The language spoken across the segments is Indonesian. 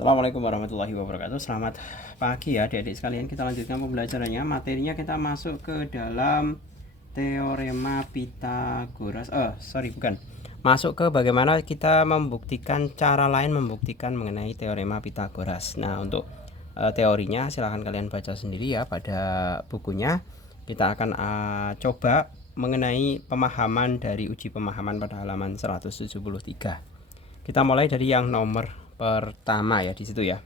Assalamualaikum warahmatullahi wabarakatuh. Selamat pagi ya adik-adik sekalian. Kita lanjutkan pembelajarannya. Materinya kita masuk ke dalam teorema Pythagoras. Bukan. Masuk ke bagaimana kita membuktikan cara lain membuktikan mengenai teorema Pythagoras. Nah, untuk teorinya silahkan kalian baca sendiri ya pada bukunya. Kita akan coba mengenai pemahaman dari uji pemahaman pada halaman 173. Kita mulai dari yang nomor pertama ya di situ ya.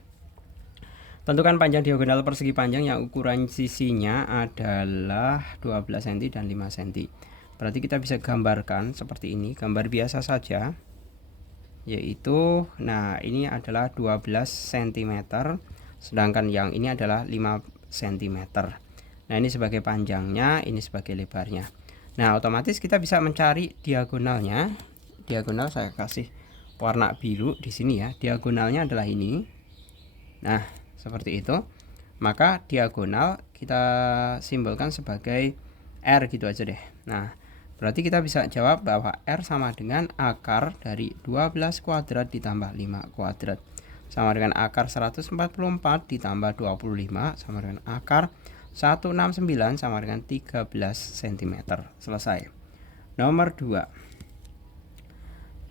Tentukan panjang diagonal persegi panjang yang ukuran sisinya adalah 12 cm dan 5 cm. Berarti kita bisa gambarkan seperti ini, gambar biasa saja. Yaitu nah ini adalah 12 cm, sedangkan yang ini adalah 5 cm. Nah, ini sebagai panjangnya, ini sebagai lebarnya. Nah, otomatis kita bisa mencari diagonalnya. Diagonal saya kasih warna biru di sini ya. Diagonalnya adalah ini. Nah, seperti itu. Maka diagonal kita simbolkan sebagai R gitu aja deh. Nah, berarti kita bisa jawab bahwa R sama dengan akar dari 12 kuadrat ditambah 5 kuadrat. Sama dengan akar 144 ditambah 25 sama dengan akar 169 sama dengan 13 cm. Selesai. Nomor 2.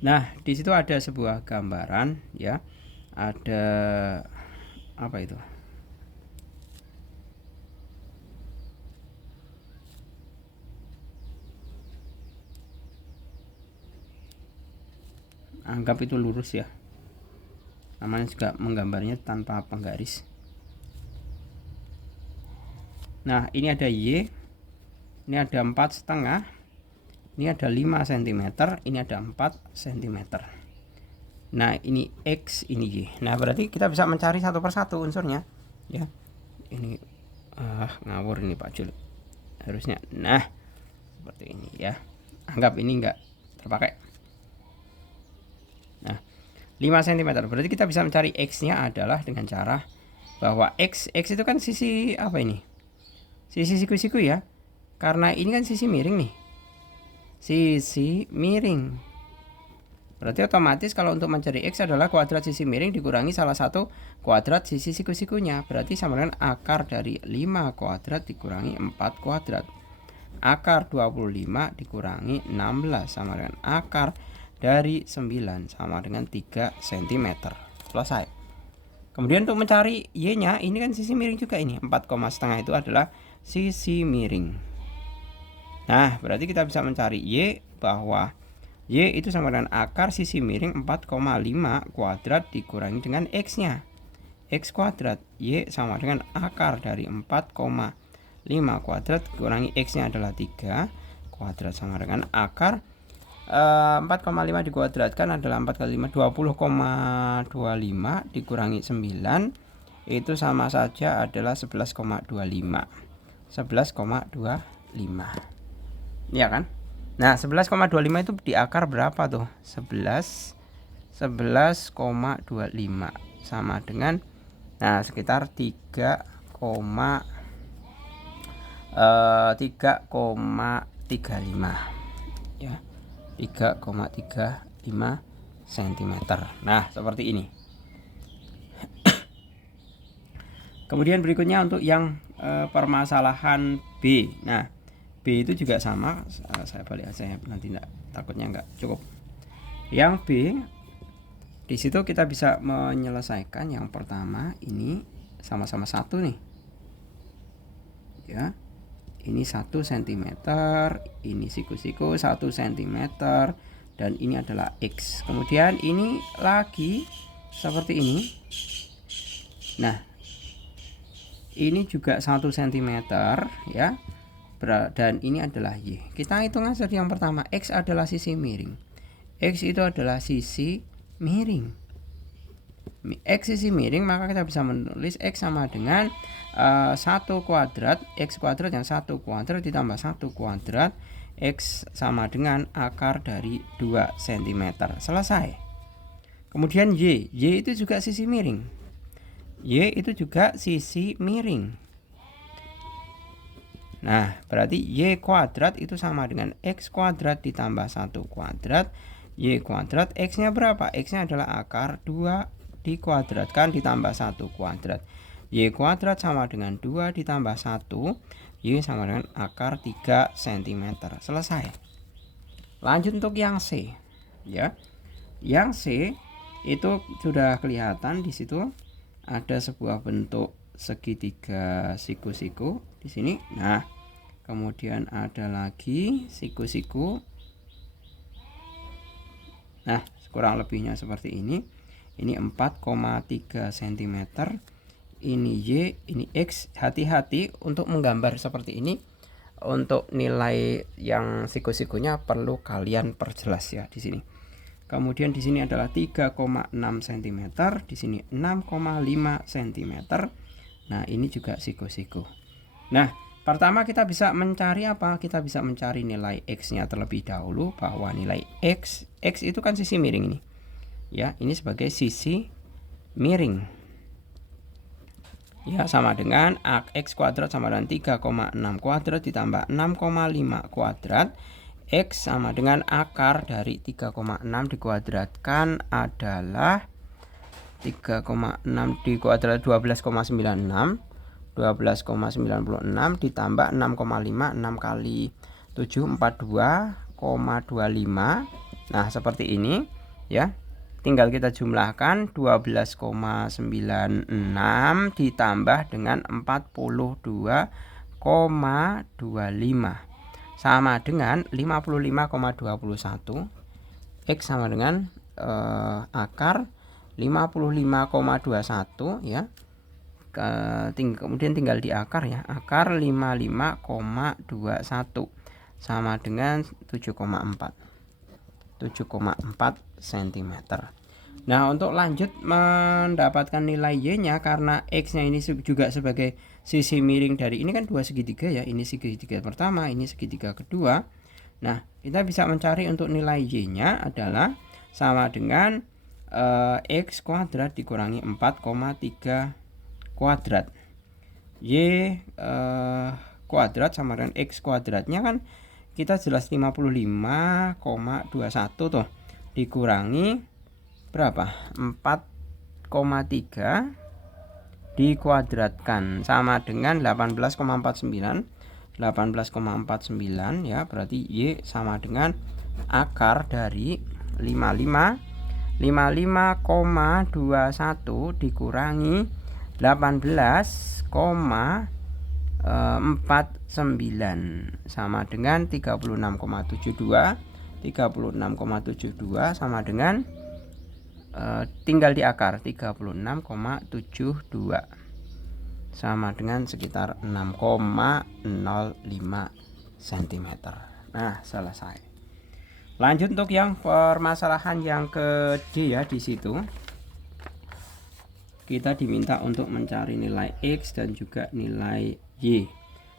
Nah, di situ ada sebuah gambaran ya. Ada apa itu? Anggap itu lurus ya. Namanya juga menggambarnya tanpa penggaris. Nah, ini ada Y. Ini ada 4,5. Ini ada 5 cm, ini ada 4 cm. Nah, ini X, ini Y. Nah, berarti kita bisa mencari satu persatu unsurnya ya. Ini ngawur ini Pak Jul. Harusnya nah seperti ini ya. Anggap ini enggak terpakai. Nah, 5 cm. Berarti kita bisa mencari X-nya adalah dengan cara bahwa X itu kan sisi apa ini? Sisi siku-siku ya. Karena ini kan sisi miring nih. Sisi miring. Berarti otomatis kalau untuk mencari X adalah kuadrat sisi miring dikurangi salah satu kuadrat sisi siku-sikunya. Berarti sama dengan akar dari 5 kuadrat dikurangi 4 kuadrat. Akar 25 dikurangi 16 sama dengan akar dari 9 sama dengan 3 cm. Selesai. Kemudian untuk mencari Y-nya, ini kan sisi miring juga ini. 4,5 itu adalah sisi miring. Nah, berarti kita bisa mencari Y bahwa Y itu sama dengan akar sisi miring 4,5 kuadrat dikurangi dengan X-nya. X kuadrat. Y sama dengan akar dari 4,5 kuadrat dikurangi X-nya adalah 3 kuadrat sama dengan akar 4,5 dikuadratkan adalah 4 kali 5 20,25 dikurangi 9 itu sama saja adalah 11,25. 11,25. Ya kan? Nah, 11,25 itu di akar berapa tuh? 11,25 sama dengan sekitar 3,35 ya. 3,35 cm. Nah, seperti ini. Kemudian berikutnya untuk yang permasalahan B. Nah, B itu juga sama, saya balik aja ya, nanti takutnya enggak cukup. Yang B di situ kita bisa menyelesaikan yang pertama ini sama-sama 1 nih. Ya. Ini 1 cm, ini siku-siku 1 cm dan ini adalah X. Kemudian ini lagi seperti ini. Nah, ini juga 1 cm ya. Dan ini adalah Y. Kita hitung aja yang pertama. X adalah sisi miring. X itu adalah sisi miring. X sisi miring, maka kita bisa menulis X sama dengan 1 kuadrat. X kuadrat yang 1 kuadrat ditambah 1 kuadrat. X sama dengan akar dari 2 cm. Selesai. Kemudian Y. Y itu juga sisi miring. Y itu juga sisi miring. Nah, berarti Y kuadrat itu sama dengan X kuadrat ditambah 1 kuadrat Y kuadrat. X-nya berapa? X-nya adalah akar 2 dikuadratkan ditambah 1 kuadrat. Y kuadrat sama dengan 2 ditambah 1. Y sama dengan akar 3 cm. Selesai. Lanjut untuk yang C. Ya. Yang C itu sudah kelihatan di situ ada sebuah bentuk segitiga siku-siku di sini. Nah, kemudian ada lagi siku-siku. Nah, kurang lebihnya seperti ini. Ini 4,3 cm. Ini Y, ini X. Hati-hati untuk menggambar seperti ini. Untuk nilai yang siku-sikunya perlu kalian perjelas ya di sini. Kemudian di sini adalah 3,6 cm, di sini 6,5 cm. Nah, ini juga siku-siku. Nah, pertama kita bisa mencari apa? Kita bisa mencari nilai X-nya terlebih dahulu, bahwa nilai X itu kan sisi miring ini. Ya, ini sebagai sisi miring. Ya, sama dengan X kuadrat sama dengan 3,6 kuadrat ditambah 6,5 kuadrat. X sama dengan akar dari 3,6 dikuadratkan adalah 3,6 dikuadrat 12,96. 12,96 ditambah 6,5. 6 kali 7 42,25. Nah, seperti ini ya. Tinggal kita jumlahkan 12,96 ditambah dengan 42,25 sama dengan 55,21. X sama dengan akar 55,21 ya. Kemudian tinggal di akar ya. Akar 55,21 sama dengan 7,4 cm. Nah, untuk lanjut mendapatkan nilai Y-nya, karena X-nya ini juga sebagai sisi miring dari ini kan dua segitiga ya. Ini segitiga pertama, ini segitiga kedua. Nah, kita bisa mencari untuk nilai Y-nya adalah sama dengan X kuadrat dikurangi 4,3 kuadrat. Y kuadrat sama dengan X kuadratnya kan kita jelas 55,21 tuh, dikurangi berapa? 4,3 dikuadratkan sama dengan 18,49. 18,49 ya, berarti Y sama dengan akar dari 55,21 dikurangi 18,49 sama dengan 36,72. 36,72 sama dengan tinggal di akar 36,72 sama dengan sekitar 6,05 cm. Nah, selesai. Lanjut untuk yang permasalahan yang ke D ya. Di situ kita diminta untuk mencari nilai X dan juga nilai Y.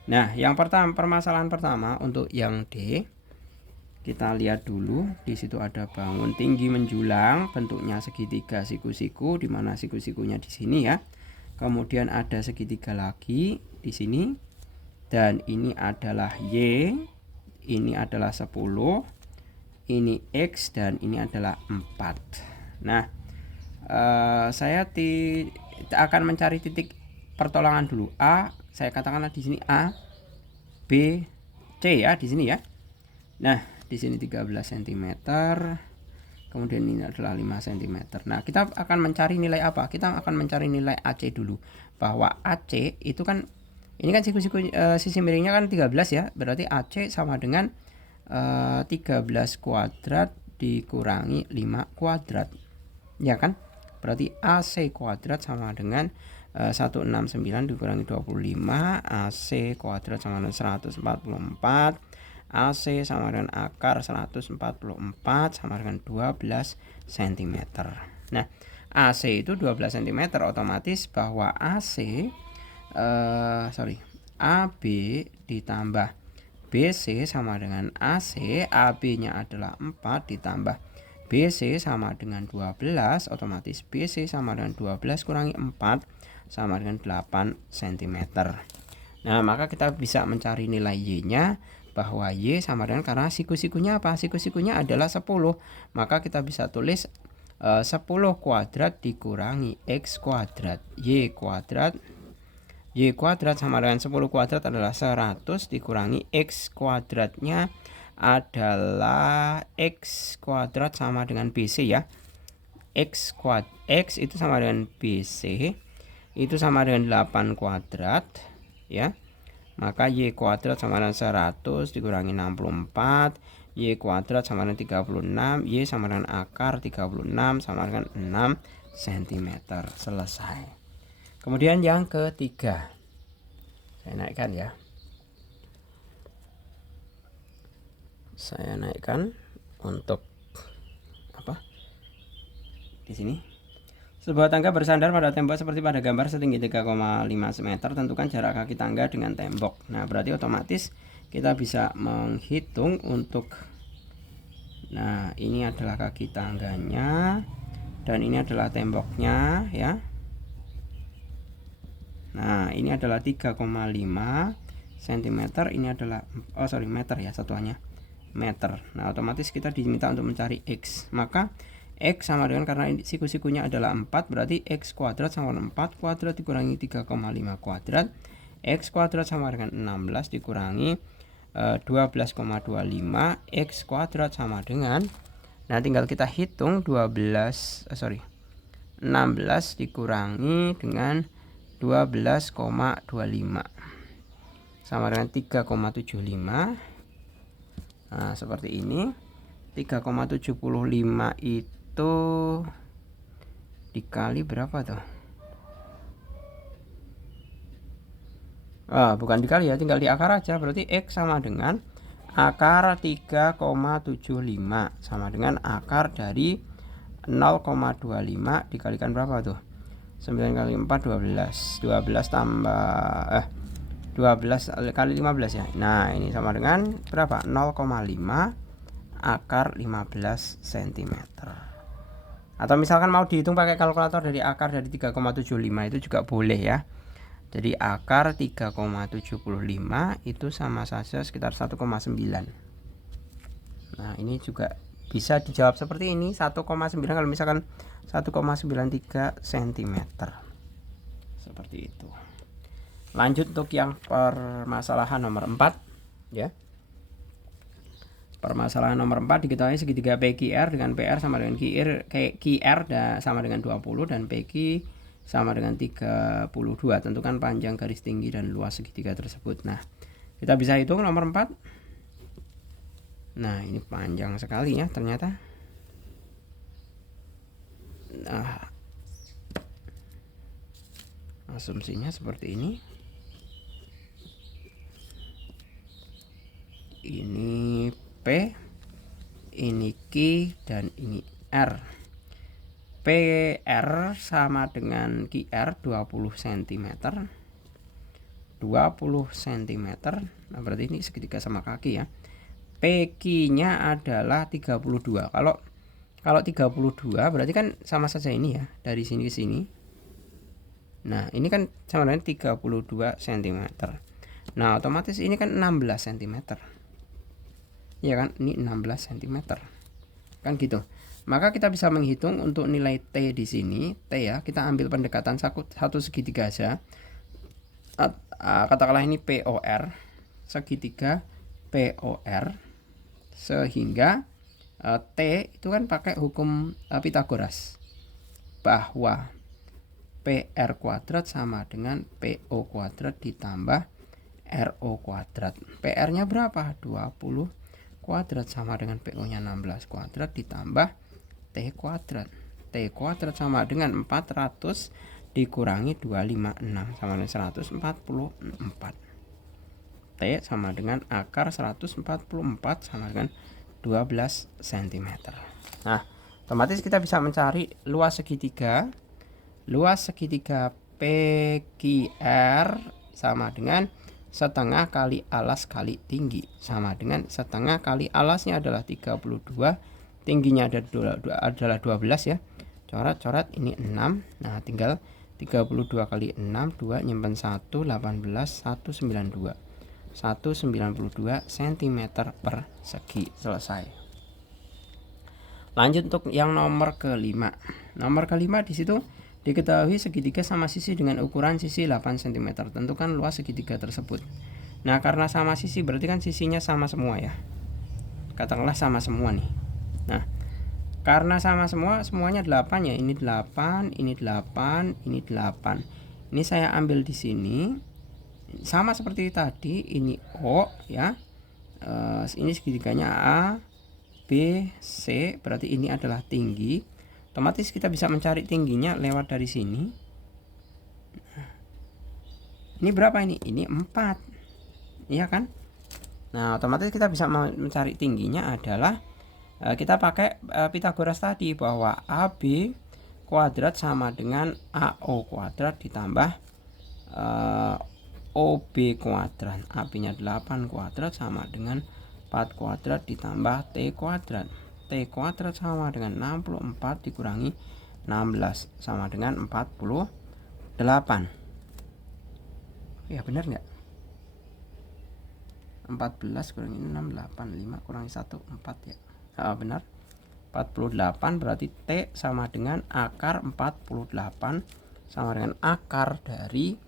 Nah, yang pertama, permasalahan pertama untuk yang D, kita lihat dulu. Di situ ada bangun tinggi menjulang, bentuknya segitiga siku-siku, di mana siku-sikunya di sini ya. Kemudian ada segitiga lagi di sini, dan ini adalah Y, ini adalah 10, ini X, dan ini adalah 4. Nah, saya akan mencari titik pertolongan dulu. A, saya katakanlah di sini A, B, C ya, di sini ya. Nah, di sini 13 cm. Kemudian ini adalah 5 cm. Nah, kita akan mencari nilai apa? Kita akan mencari nilai AC dulu. Bahwa AC itu kan, ini kan siku-siku sisi miringnya kan 13 ya. Berarti AC sama dengan 13 kuadrat dikurangi 5 kuadrat. Ya kan? Berarti AC kuadrat sama dengan 169 dikurangi 25. AC kuadrat sama dengan 144. AC sama dengan akar 144 sama dengan 12 cm. Nah, AC itu 12 cm, otomatis bahwa AB ditambah BC sama dengan AC. AB nya adalah 4 ditambah BC sama dengan 12, otomatis BC sama dengan 12 kurangi 4 sama dengan 8 cm. Nah, maka kita bisa mencari nilai Y nya, bahwa Y sama dengan, karena siku-sikunya apa? Siku-sikunya adalah 10. Maka kita bisa tulis 10 kuadrat dikurangi X kuadrat Y kuadrat. Y kuadrat sama dengan 10 kuadrat adalah 100 dikurangi X kuadratnya adalah X kuadrat sama dengan BC ya. X itu sama dengan BC itu sama dengan 8 kuadrat ya. Maka Y kuadrat sama dengan 100 dikurangi 64, Y kuadrat sama dengan 36, Y sama dengan akar 36 sama dengan 6 cm. Selesai. Kemudian yang ketiga, saya naikkan ya. Saya naikkan untuk apa? Di sini. Sebuah tangga bersandar pada tembok seperti pada gambar setinggi 3,5 cm. Tentukan jarak kaki tangga dengan tembok. Nah, berarti otomatis kita bisa menghitung untuk, nah ini adalah kaki tangganya dan ini adalah temboknya ya. Nah, ini adalah 3,5 cm, ini adalah meter ya, satuannya meter. Nah, otomatis kita diminta untuk mencari X. Maka X sama dengan, karena siku-sikunya adalah 4, berarti X kuadrat sama dengan 4 kuadrat dikurangi 3,5 kuadrat. X kuadrat sama dengan 16 dikurangi 12,25. X kuadrat sama dengan, nah tinggal kita hitung 16 dikurangi dengan 12,25 sama dengan 3,75. Nah, seperti ini. 3,75 itu dikali berapa tuh? Bukan dikali ya, tinggal diakar aja. Berarti X sama dengan akar 3,75 sama dengan akar dari 0,25 dikalikan berapa tuh? 9 kali 4 12 tambah 12 kali 15 ya. Nah, ini sama dengan berapa? 0,5 akar 15 cm. Atau misalkan mau dihitung pakai kalkulator dari akar dari 3,75 itu juga boleh ya. Jadi akar 3,75 itu sama saja sekitar 1,9. Nah, ini juga bisa dijawab seperti ini, 1,9 kalau misalkan 1,93 cm. Seperti itu. Lanjut untuk yang permasalahan nomor 4 ya. Permasalahan nomor 4 diketahui segitiga PQR dengan PR sama dengan QR sama dengan 20 dan PQ sama dengan 32. Tentukan panjang garis tinggi dan luas segitiga tersebut. Nah, kita bisa hitung nomor 4. Nah, ini panjang sekali ya ternyata. Nah, asumsinya seperti ini. Ini P, ini Q, dan ini R. PR sama dengan QR 20 cm. 20 cm. Nah, berarti ini segitiga sama kaki ya. PQ-nya adalah 32. Kalau 32 berarti kan sama saja ini ya, dari sini ke sini. Nah, ini kan sama dengan 32 cm. Nah, otomatis ini kan 16 cm. Ya kan, ini 16 cm. Kan gitu. Maka kita bisa menghitung untuk nilai T di sini. T ya, kita ambil pendekatan satu segitiga aja. Katakanlah ini POR, segitiga POR, sehingga T itu kan pakai hukum Pythagoras, bahwa PR kuadrat sama dengan PO kuadrat ditambah RO kuadrat. PR-nya berapa? 20 kuadrat sama dengan PO-nya 16 kuadrat ditambah T kuadrat. T kuadrat sama dengan 400 dikurangi 256 sama dengan 144. T sama dengan akar 144 sama dengan 12 cm. Nah, otomatis kita bisa mencari luas segitiga. Luas segitiga PQR sama dengan setengah kali alas kali tinggi, sama dengan setengah kali alasnya adalah 32, tingginya adalah 12 ya. Coret-coret ini 6. Nah, tinggal 32 kali 6, 2 nyimpen 1, 18, 192. 192 cm persegi. Selesai. Lanjut untuk yang nomor kelima. Nomor kelima di situ diketahui segitiga sama sisi dengan ukuran sisi 8 cm. Tentukan luas segitiga tersebut. Nah, karena sama sisi berarti kan sisinya sama semua ya. Katakanlah sama semua nih. Nah, karena sama semua, semuanya 8 ya. Ini 8, ini 8, ini 8. Ini saya ambil di sini. Sama seperti tadi, ini O ya. Ini segitiganya A, B, C, berarti ini adalah tinggi. Otomatis kita bisa mencari tingginya lewat dari sini. Ini berapa ini? Ini 4. Iya kan? Nah, otomatis kita bisa mencari tingginya adalah kita pakai Pitagoras tadi, bahwa AB kuadrat sama dengan AO kuadrat ditambah OB kuadrat. AB-nya 8 kuadrat sama dengan 4 kuadrat ditambah T kuadrat. T kuadrat sama dengan 64 dikurangi 16 sama dengan 48. Ya benar nggak? 14 kurangi 6, 8, 5 kurangi 1, 4 ya. Benar. 48 berarti T sama dengan akar 48 sama dengan akar dari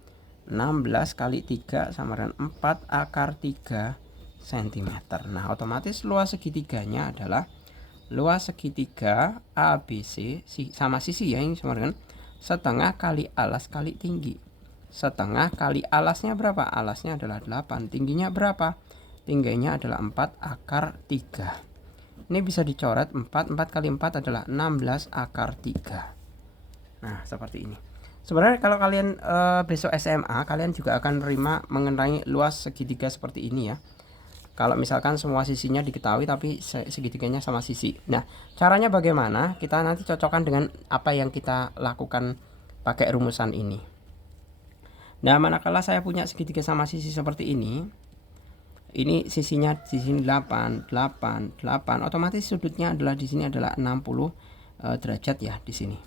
16 kali 3 sama dengan 4 akar 3 cm. Nah, otomatis luas segitiganya adalah luas segitiga ABC sama sisi ya, ini sama dengan setengah kali alas kali tinggi. Setengah kali alasnya berapa? Alasnya adalah 8. Tingginya berapa? Tingginya adalah 4 akar 3. Ini bisa dicoret 4 kali 4 adalah 16 akar 3. Nah, seperti ini. Sebenarnya kalau kalian besok SMA, kalian juga akan menerima mengenai luas segitiga seperti ini ya. Kalau misalkan semua sisinya diketahui tapi segitiganya sama sisi. Nah, caranya bagaimana? Kita nanti cocokkan dengan apa yang kita lakukan pakai rumusan ini. Nah, manakala saya punya segitiga sama sisi seperti ini sisinya di sini 8, 8, 8, otomatis sudutnya adalah di sini adalah 60 derajat ya di sini.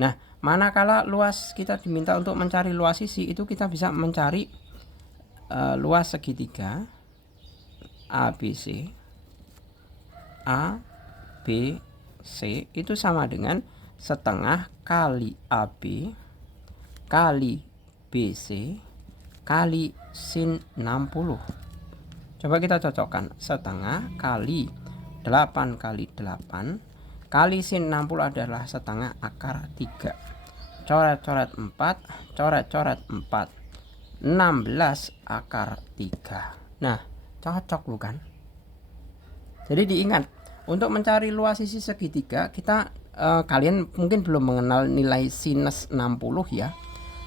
Nah, manakala luas kita diminta untuk mencari luas sisi, itu kita bisa mencari luas segitiga ABC. A, B, C itu sama dengan setengah kali AB kali BC kali sin 60. Coba kita cocokkan. Setengah kali 8 kali 8 kali sin 60 adalah setengah akar 3. Coret-coret 4, coret-coret 4. 16 akar 3. Nah, cocok bukan? Jadi diingat, untuk mencari luas sisi segitiga kita kalian mungkin belum mengenal nilai sinus 60 ya.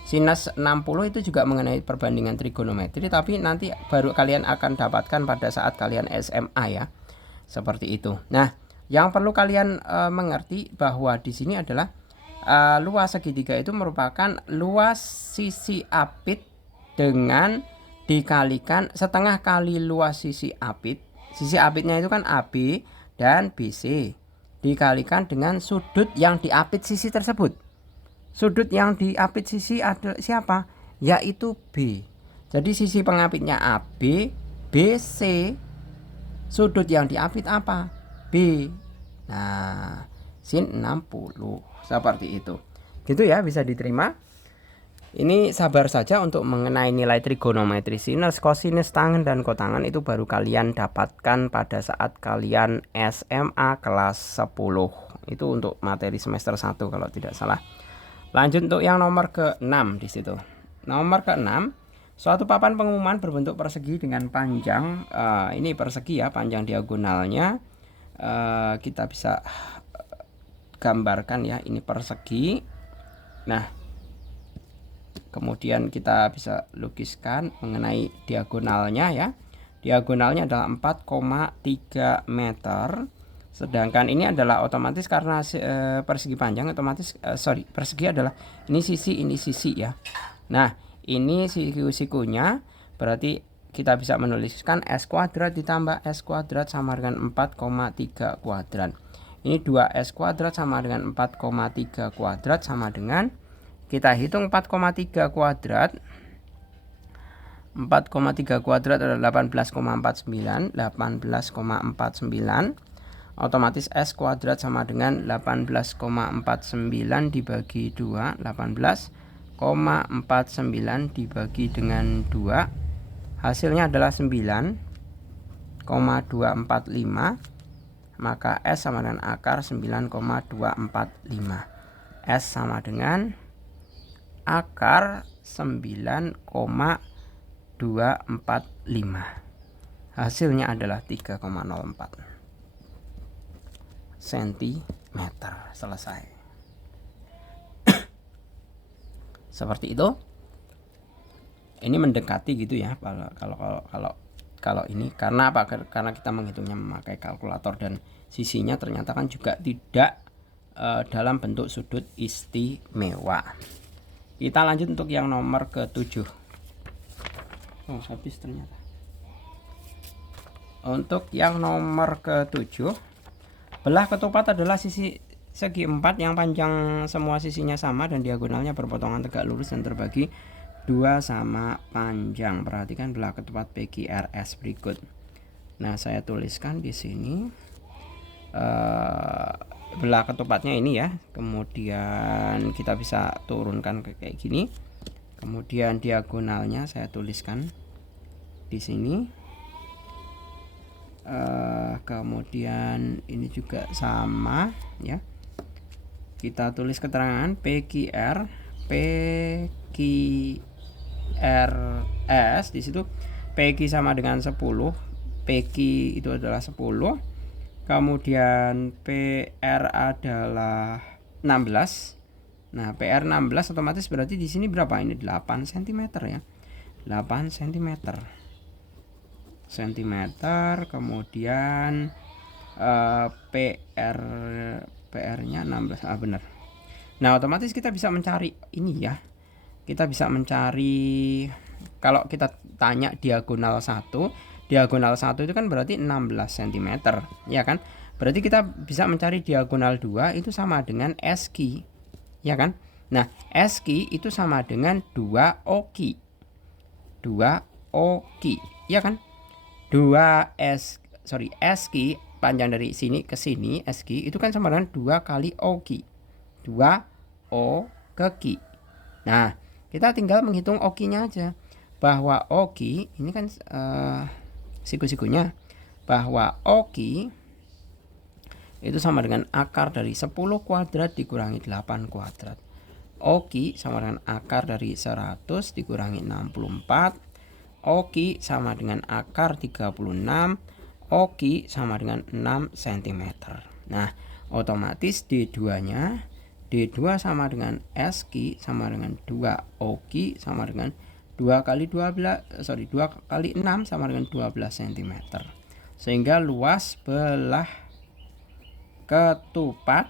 Sinus 60 itu juga mengenai perbandingan trigonometri, tapi nanti baru kalian akan dapatkan pada saat kalian SMA ya. Seperti itu. Nah, yang perlu kalian mengerti bahwa di sini adalah luas segitiga itu merupakan luas sisi apit dengan dikalikan setengah kali luas sisi apit. Sisi apitnya itu kan AB dan BC dikalikan dengan sudut yang diapit sisi tersebut. Sudut yang diapit sisi adalah siapa? Yaitu B. Jadi sisi pengapitnya AB, BC. Sudut yang diapit apa? B. Nah, sin 60 seperti itu. Gitu ya, bisa diterima. Ini sabar saja untuk mengenai nilai trigonometri sinus, kosinus, tangen, dan kotangan itu baru kalian dapatkan pada saat kalian SMA kelas 10. Itu untuk materi semester 1 kalau tidak salah. Lanjut untuk yang nomor ke-6 di situ. Nomor ke-6, suatu papan pengumuman berbentuk persegi dengan panjang ini persegi ya, panjang diagonalnya kita bisa gambarkan ya, ini persegi. Nah, kemudian kita bisa lukiskan mengenai diagonalnya ya. Diagonalnya adalah 4,3 meter. Sedangkan ini adalah otomatis karena persegi panjang otomatis persegi adalah ini sisi ya. Nah, ini sikunya berarti kita bisa menuliskan S kuadrat ditambah S kuadrat sama dengan 4,3 kuadrat. Ini 2S kuadrat sama dengan 4,3 kuadrat sama dengan, kita hitung 4,3 kuadrat. 4,3 kuadrat adalah 18,49. 18,49. Otomatis S kuadrat sama dengan 18,49 dibagi 2. 18,49 dibagi dengan 2. Hasilnya adalah 9,245. Maka S sama dengan akar 9,245. S sama dengan akar 9,245. Hasilnya adalah 3,04 cm. Selesai. Seperti itu. Ini mendekati gitu ya. Kalau ini karena apa? Karena kita menghitungnya memakai kalkulator dan sisinya ternyata kan juga tidak dalam bentuk sudut istimewa. Kita lanjut untuk yang nomor ke-7. Oh, habis ternyata. Untuk yang nomor ke-7, belah ketupat adalah sisi segi 4 yang panjang semua sisinya sama dan diagonalnya berpotongan tegak lurus dan terbagi 2 sama panjang. Perhatikan belah ketupat PQRS berikut. Nah, saya tuliskan di sini belah ketupatnya ini ya. Kemudian kita bisa turunkan ke kayak gini. Kemudian diagonalnya saya tuliskan di sini. Kemudian ini juga sama ya. Kita tulis keterangan PQRS di situ. PQ sama dengan 10. PQ itu adalah 10. Kemudian PR adalah 16. Nah, PR 16 otomatis berarti di sini berapa? Ini 8 cm ya. 8 cm. Kemudian PR-nya 16. Benar. Nah, otomatis kita bisa mencari ini ya. Kita bisa mencari, kalau kita tanya diagonal 1 itu kan berarti 16 cm, ya kan? Berarti kita bisa mencari diagonal 2 itu sama dengan SQ, ya kan? Nah, SQ itu sama dengan 2 OQ. 2 OQ, ya kan? SQ panjang dari sini ke sini, SQ itu kan sama dengan 2 kali OQ. 2 O ke Q. Nah, kita tinggal menghitung OQ-nya aja. Bahwa OQ ini kan siku-sikunya, bahwa OQ itu sama dengan akar dari 10 kuadrat dikurangi 8 kuadrat. OQ sama dengan akar dari 100 dikurangi 64. OQ sama dengan akar 36. OQ sama dengan 6 cm. Nah, otomatis D2-nya, D2 sama dengan SQ sama dengan 2 OQ sama dengan 2 kali 6 sama dengan 12 cm. Sehingga luas belah ketupat,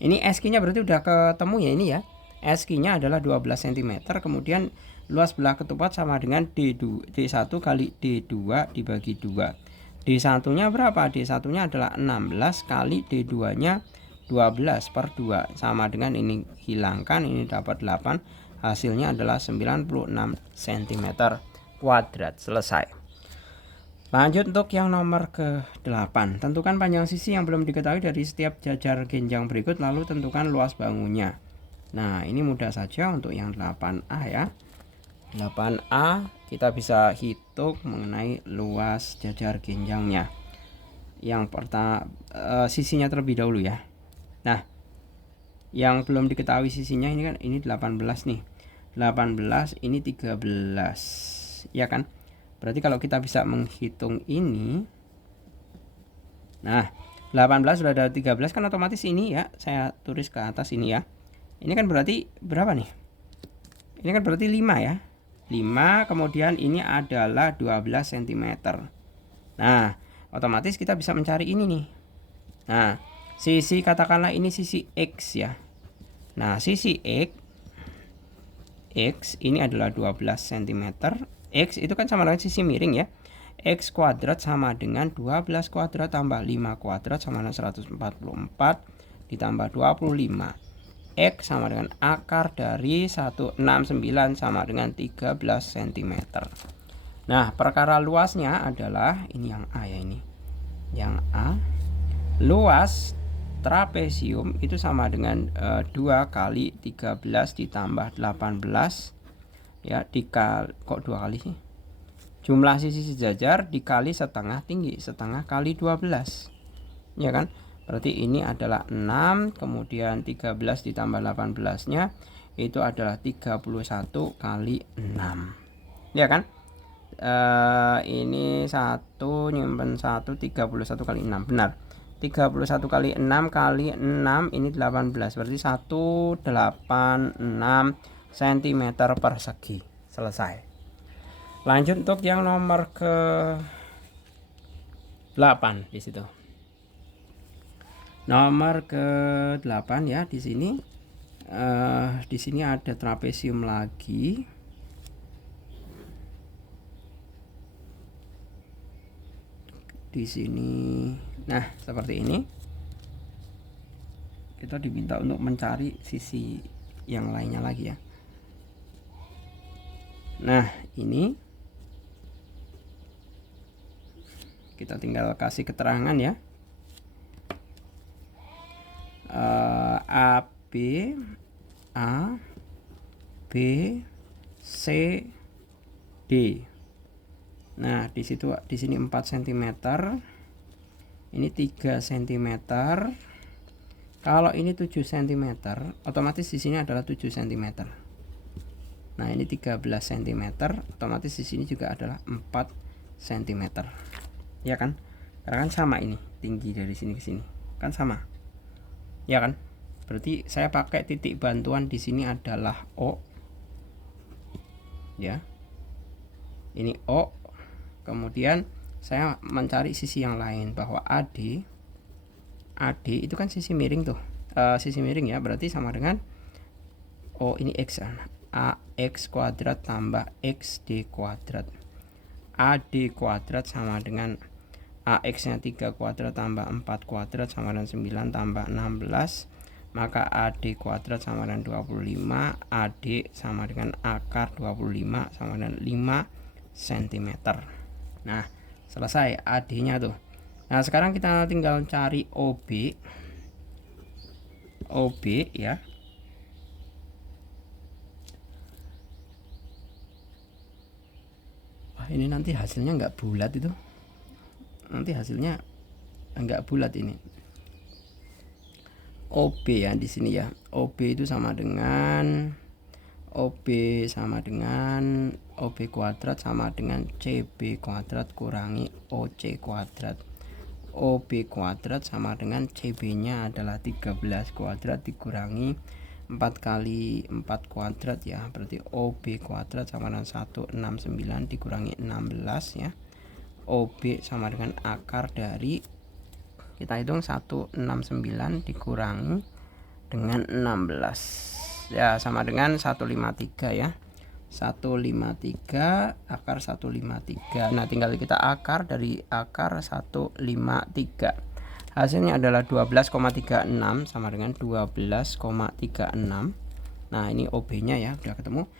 ini SQ-nya berarti udah ketemu ya ini ya. SQ-nya adalah 12 cm. Kemudian luas belah ketupat sama dengan D1 kali D2 dibagi 2. D1-nya berapa? D1-nya adalah 16 kali D2-nya 12 per 2. Sama dengan ini hilangkan, ini dapat 8. Hasilnya adalah 96 cm kuadrat. Selesai. Lanjut untuk yang nomor ke-8. Tentukan panjang sisi yang belum diketahui dari setiap jajar genjang berikut, lalu tentukan luas bangunnya. Nah, ini mudah saja untuk yang 8A ya. 8A kita bisa hitung mengenai luas jajar genjangnya. Yang pertama sisinya terlebih dahulu ya. Nah, yang belum diketahui sisinya ini kan ini 18 nih. 18 ini 13. Ya kan? Berarti kalau kita bisa menghitung ini, nah 18 sudah ada 13 kan otomatis ini ya, saya tulis ke atas ini ya. Ini kan berarti berapa nih? Ini kan berarti 5 ya. 5, kemudian ini adalah 12 cm. Nah, otomatis kita bisa mencari ini nih. Nah, sisi katakanlah ini sisi X ya. Nah, sisi X ini adalah 12 cm. X itu kan sama dengan sisi miring ya. X kuadrat sama dengan 12 kuadrat tambah 5 kuadrat sama dengan 144 ditambah 25. X sama dengan akar dari 169 sama dengan 13 cm. Nah, perkara luasnya adalah ini yang A ya ini. yang A. Luas trapesium itu sama dengan 2 kali 13 ditambah 18 ya, kok 2 kali sih? Jumlah sisi sejajar dikali setengah tinggi, setengah kali 12 ya kan, berarti ini adalah 6, kemudian 13 ditambah 18 nya itu adalah 31 kali 6 ya kan. Ini 1 nyimpen 1, 31 kali 6, benar. 31 kali 6 kali 6 ini 18, berarti 186 cm persegi. Selesai. Lanjut untuk yang nomor ke 8 di situ. Nomor ke 8 ya, di sini ada trapesium lagi. Di sini. Nah, seperti ini. Kita diminta untuk mencari sisi yang lainnya lagi ya. Nah, ini kita tinggal kasih keterangan ya. A, B, C, D. Nah, di sini 4 cm. Ini 3 cm. Kalau ini 7 cm, otomatis di sini adalah 7 cm. Nah, ini 13 cm, otomatis di sini juga adalah 4 cm. Ya kan? Karena kan sama ini, tinggi dari sini ke sini. Kan sama. Ya kan? Berarti saya pakai titik bantuan di sini adalah O. Ya. Ini O. Kemudian saya mencari sisi yang lain, bahwa AD itu kan sisi miring tuh, sisi miring ya, berarti sama dengan O ini X, AX kuadrat tambah XD kuadrat. AD kuadrat sama dengan AX nya 3 kuadrat tambah 4 kuadrat sama dengan 9 tambah 16, maka AD kuadrat sama dengan 25, AD sama dengan akar 25 sama dengan 5 cm. Nah, selesai AD nya tuh. Nah, sekarang kita tinggal cari OB ya. Wah, ini nanti hasilnya nggak bulat itu. Nanti hasilnya nggak bulat ini. OB ya di sini ya. OB itu sama dengan OB kuadrat sama dengan CB kuadrat kurangi OC kuadrat. OB kuadrat sama dengan CB nya adalah 13 kuadrat dikurangi 4 kali 4 kuadrat ya, berarti OB kuadrat sama dengan 169 dikurangi 16 ya. OB sama dengan akar dari, kita hitung 169 dikurangi dengan 16 ya, sama dengan 153 ya. 153 akar 153. Nah, tinggal kita akar dari akar 153. Hasilnya adalah 12,36 sama dengan 12,36. Nah, ini OB-nya ya, udah ketemu.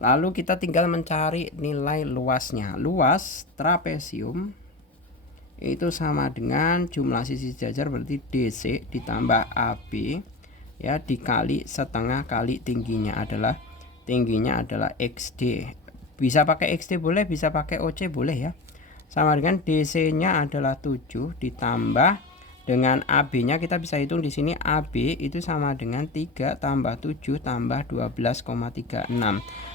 Lalu kita tinggal mencari nilai luasnya. Luas trapesium itu sama dengan jumlah sisi sejajar, berarti DC ditambah AB ya, dikali setengah kali tingginya adalah XD. Bisa pakai XD boleh, bisa pakai OC boleh ya. Sama dengan DC nya adalah 7 ditambah dengan AB nya, kita bisa hitung di sini AB itu sama dengan 3 tambah 7 tambah 12,36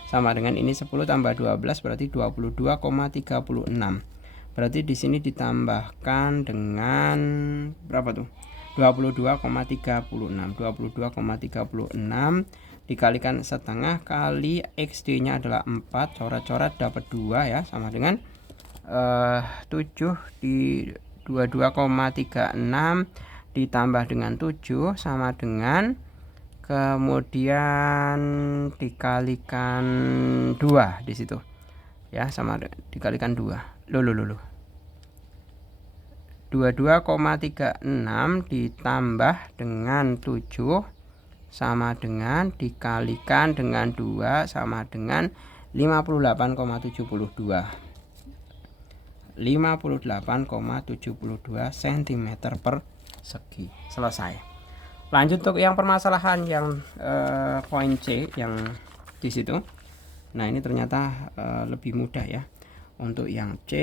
sama dengan ini 10 tambah 12 berarti 22,36. Berarti di sini ditambahkan dengan berapa tuh? 22,36. 22,36 dikalikan setengah kali XD nya adalah 4, coret-coret dapat 2 ya, sama dengan 7 di 22,36 ditambah dengan 7 sama dengan, kemudian dikalikan 2 di situ ya, sama dikalikan 2. Loh. 22,36 ditambah dengan 7 sama dengan dikalikan dengan 2 sama dengan 58,72. 58,72 cm persegi. Selesai. Lanjut untuk yang permasalahan yang poin C yang di situ. Nah, ini ternyata lebih mudah ya. Untuk yang C,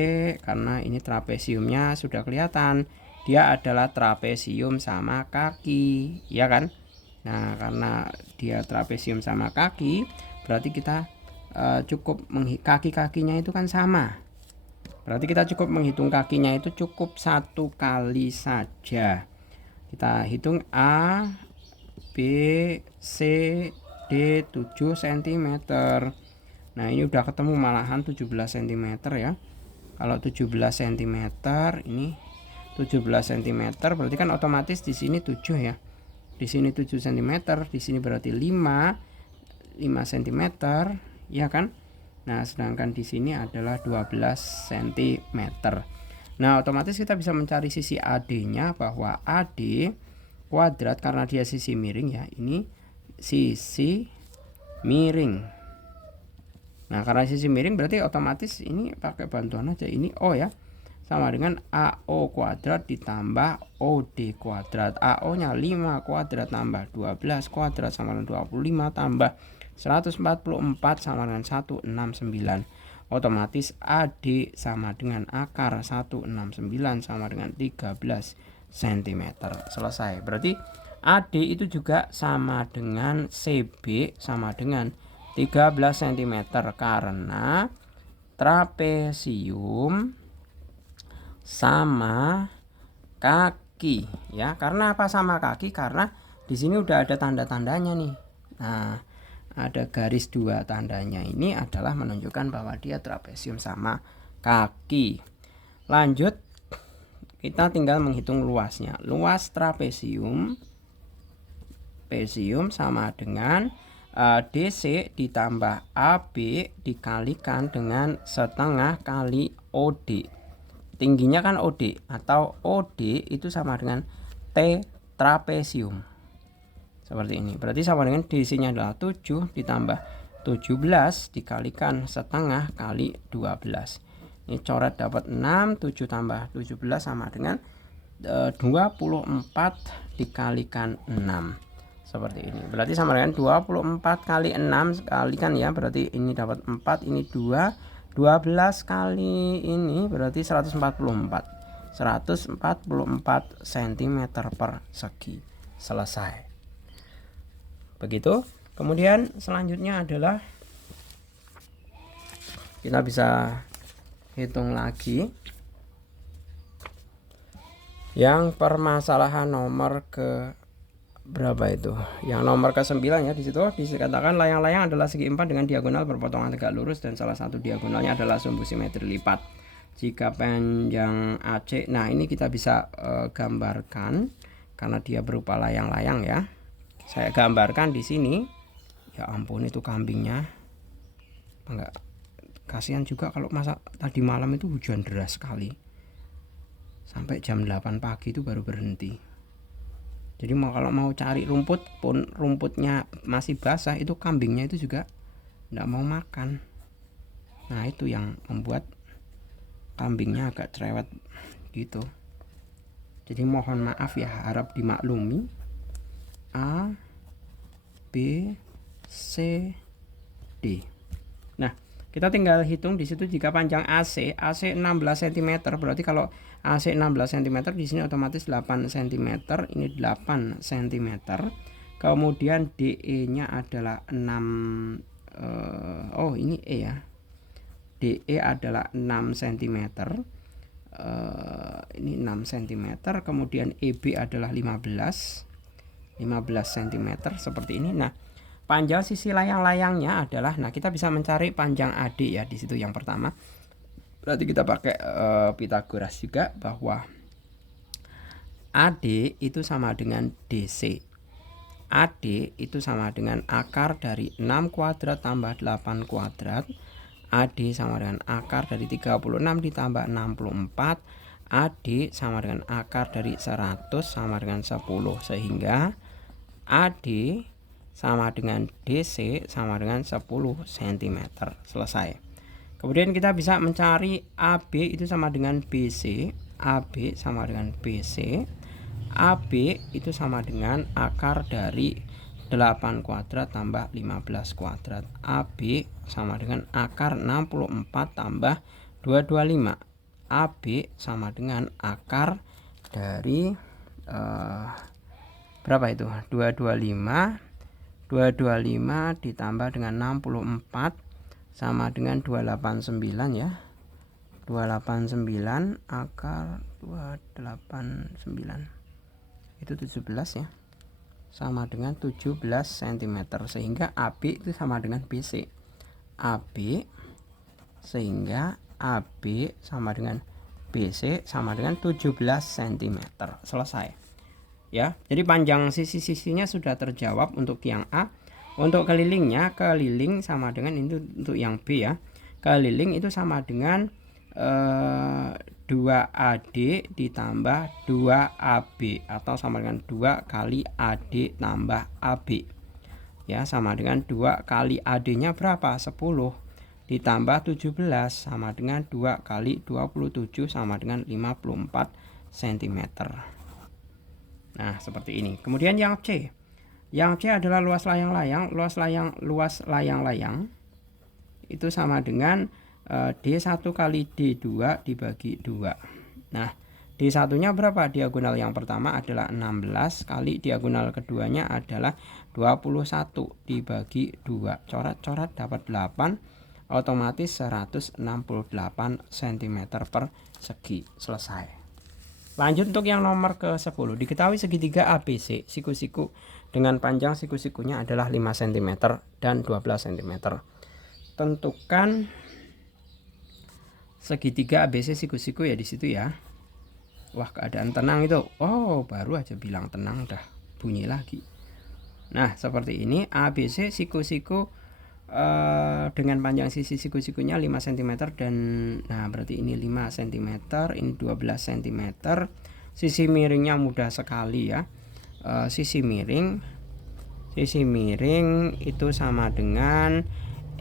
karena ini trapesiumnya sudah kelihatan, dia adalah trapesium sama kaki, ya kan? Nah, karena dia trapesium sama kaki, berarti kita cukup kaki-kakinya itu kan sama. Berarti kita cukup menghitung kakinya itu cukup 1 kali saja. Kita hitung A, B, C, D 7 cm. Nah, ini udah ketemu malahan 17 cm ya. Kalau 17 cm ini 17 cm berarti kan otomatis di sini 7 ya. Di sini 7 cm, di sini berarti 5 cm ya kan? Nah, sedangkan di sini adalah 12 cm. Nah, otomatis kita bisa mencari sisi AD-nya bahwa AD kuadrat karena dia sisi miring ya. Ini sisi miring. Nah, karena sisi miring berarti otomatis ini pakai bantuan aja, ini O ya, sama dengan AO kuadrat ditambah OD kuadrat. AO nya 5 kuadrat tambah 12 kuadrat sama dengan 25 tambah 144 sama dengan 169. Otomatis AD sama dengan akar 169 sama dengan 13 cm. Selesai. Berarti AD itu juga sama dengan CB sama dengan 13 cm karena trapesium sama kaki ya. Karena apa sama kaki? Karena di sini udah ada tanda-tandanya nih. Nah, ada garis 2 tandanya, ini adalah menunjukkan bahwa dia trapesium sama kaki. Lanjut, kita tinggal menghitung luasnya. Luas trapesium sama dengan DC ditambah AB dikalikan dengan setengah kali OD. Tingginya kan OD, atau OD itu sama dengan T trapesium. Seperti ini. Berarti sama dengan DC-nya adalah 7 ditambah 17 dikalikan setengah kali 12. Ini coret dapat 6, 7 tambah 17 sama dengan 24 dikalikan 6. Seperti ini. Berarti sama dengan 24 kali 6 kalikan ya. Berarti ini dapat 4, ini 2. 12 kali ini berarti 144. 144 cm persegi. Selesai. Begitu. Kemudian selanjutnya adalah kita bisa hitung lagi yang permasalahan nomor ke berapa itu? Yang nomor ke-9 ya. Di situ dikatakan layang-layang adalah segi 4 dengan diagonal berpotongan tegak lurus dan salah satu diagonalnya adalah sumbu simetri lipat. Jika panjang AC, nah ini kita bisa gambarkan karena dia berupa layang-layang ya. Saya gambarkan di sini. Ya ampun, itu kambingnya. Enggak, kasihan juga kalau masa tadi malam itu hujan deras sekali. Sampai jam 8 pagi itu baru berhenti. Jadi kalau mau cari rumput pun rumputnya masih basah, itu kambingnya itu juga tidak mau makan. Nah, itu yang membuat kambingnya agak cerewet gitu. Jadi mohon maaf ya, harap dimaklumi. A, B, C, D. Nah, kita tinggal hitung di situ jika panjang AC 16 cm, berarti kalau AC 16 cm di sini otomatis 8 cm, ini 8 cm. Kemudian DE-nya adalah 6 ini E ya. DE adalah 6 cm. Ini 6 cm, kemudian EB adalah 15 cm seperti ini. Nah, panjang sisi layang-layangnya adalah, nah kita bisa mencari panjang AD ya di situ yang pertama. Berarti kita pakai Pythagoras juga bahwa AD itu sama dengan DC. AD itu sama dengan akar dari 6 kuadrat tambah 8 kuadrat. AD sama dengan akar dari 36 ditambah 64. AD sama dengan akar dari 100 sama dengan 10. Sehingga AD sama dengan DC sama dengan 10 cm. Selesai. Kemudian kita bisa mencari AB itu sama dengan BC, AB sama dengan BC, AB itu sama dengan akar dari 8 kuadrat tambah 15 kuadrat. AB sama dengan akar 64 tambah 225. AB sama dengan akar dari berapa itu? 225 ditambah dengan 64 sama dengan 289 ya. 289 akar 289 itu 17 ya, sama dengan 17 cm, sehingga AB itu sama dengan BC. AB sehingga AB sama dengan BC sama dengan 17 cm. Selesai ya. Jadi panjang sisi-sisinya sudah terjawab untuk yang A. Untuk kelilingnya, keliling sama dengan itu untuk yang B ya. Keliling itu sama dengan 2AD ditambah 2AB atau sama dengan 2 kali AD tambah AB ya, sama dengan 2 kali AD nya berapa? 10 ditambah 17 sama dengan 2 kali 27 sama dengan 54 cm. Nah seperti ini. Kemudian yang C, yang C adalah luas layang-layang. Luas layang-layang itu sama dengan D1 kali D2 dibagi 2. Nah D1 nya berapa? Diagonal yang pertama adalah 16 kali diagonal keduanya adalah 21 dibagi 2. Coret-coret dapat 8, otomatis 168 cm persegi. Selesai. Lanjut untuk yang nomor ke-10. Diketahui segitiga ABC siku-siku dengan panjang siku-sikunya adalah 5 cm dan 12 cm. Tentukan segitiga ABC siku-siku ya di situ ya. Wah, keadaan tenang itu. Oh, baru aja bilang tenang udah bunyi lagi. Nah, seperti ini ABC siku-siku dengan panjang sisi siku-sikunya 5 cm dan nah berarti ini 5 cm, ini 12 cm. Sisi miringnya mudah sekali ya. Sisi miring itu sama dengan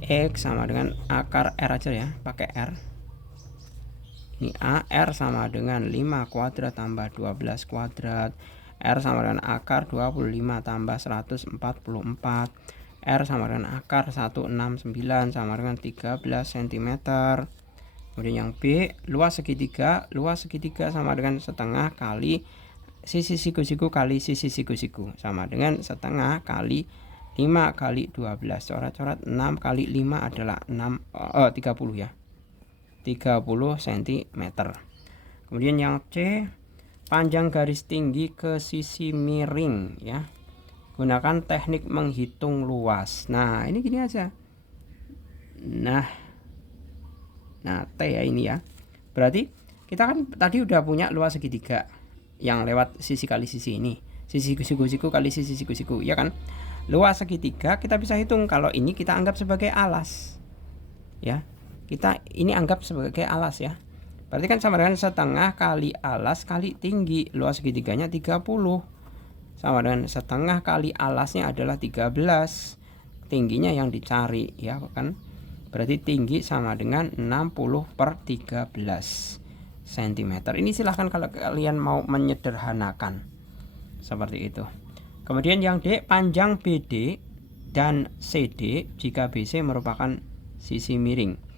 X sama dengan akar R aja ya, pakai R. Ini A, R sama dengan 5 kuadrat tambah 12 kuadrat. R sama dengan akar 25 tambah 144. R sama dengan akar 169 sama dengan 13 cm. Kemudian yang B, luas segitiga sama dengan setengah kali sisi siku-siku kali sisi siku-siku sama dengan setengah kali 5 kali 12. Coret-coret 6 kali 5 adalah 30 ya. 30 cm. Kemudian yang C, panjang garis tinggi ke sisi miring ya. Gunakan teknik menghitung luas. Nah, ini gini aja. Nah T ya ini ya. Berarti kita kan tadi udah punya luas segitiga yang lewat sisi kali sisi ini. Sisi siku-siku kali sisi siku-siku, ya kan? Luas segitiga kita bisa hitung kalau ini kita anggap sebagai alas. Ya. Kita ini anggap sebagai alas ya. Berarti kan sama dengan setengah kali alas kali tinggi. Luas segitiganya 30. Sama dengan setengah kali alasnya adalah 13. Tingginya yang dicari ya kan. Berarti tinggi sama dengan 60/13 cm. Ini silahkan kalau kalian mau menyederhanakan. Seperti itu. Kemudian yang D, panjang BD dan CD jika BC merupakan sisi miring.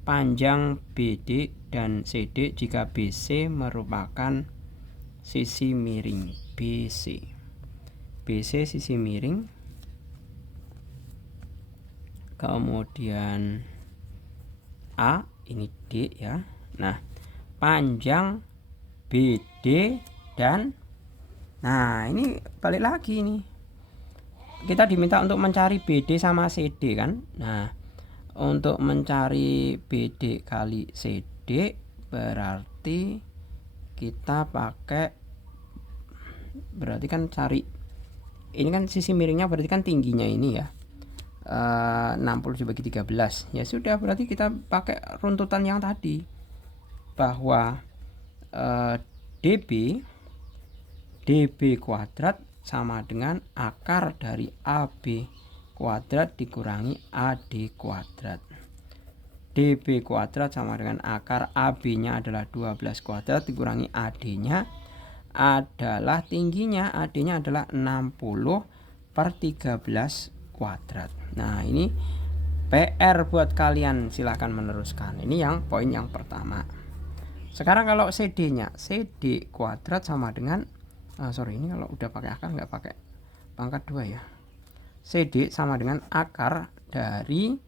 Panjang BD dan CD jika BC merupakan sisi miring. BC sisi miring. Kemudian A, ini D ya. Nah, panjang BD dan nah ini balik lagi nih. Kita diminta untuk mencari BD sama CD kan. Nah, untuk mencari BD kali CD berarti kita pakai, berarti kan cari ini kan sisi miringnya berarti kan tingginya ini ya 60 dibagi 13. Ya sudah, berarti kita pakai runtutan yang tadi bahwa DB kuadrat sama dengan akar dari AB kuadrat dikurangi AD kuadrat. DB kuadrat sama dengan akar AB-nya adalah 12 kuadrat dikurangi AD-nya adalah tingginya, AD-nya adalah 60 per 13 kuadrat. Nah, ini PR buat kalian, silahkan meneruskan. Ini yang poin yang pertama. Sekarang kalau CD-nya, CD kuadrat sama dengan ini kalau udah pakai akar nggak pakai pangkat 2 ya. CD sama dengan akar dari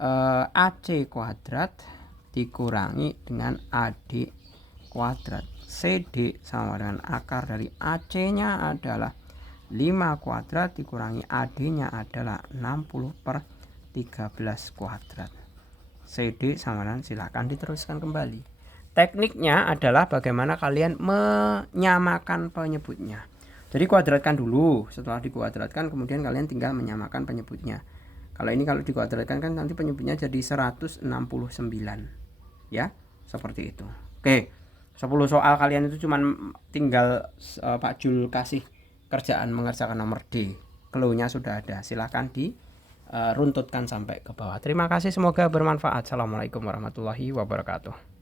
AC kuadrat dikurangi dengan AD kuadrat. CD sama dengan akar dari AC-nya adalah 5 kuadrat dikurangi AD-nya adalah 60 per 13 kuadrat. CD sama dengan, silahkan diteruskan kembali. Tekniknya adalah bagaimana kalian menyamakan penyebutnya. Jadi kuadratkan dulu, setelah dikuadratkan kemudian kalian tinggal menyamakan penyebutnya. Kalau ini kalau dikuadratkan kan nanti penyebutnya jadi 169 ya, seperti itu. Oke, 10 soal kalian itu cuman tinggal Pak Jul kasih kerjaan mengerjakan nomor D. Clue-nya sudah ada, silahkan diruntutkan sampai ke bawah. Terima kasih, semoga bermanfaat. Assalamualaikum warahmatullahi wabarakatuh.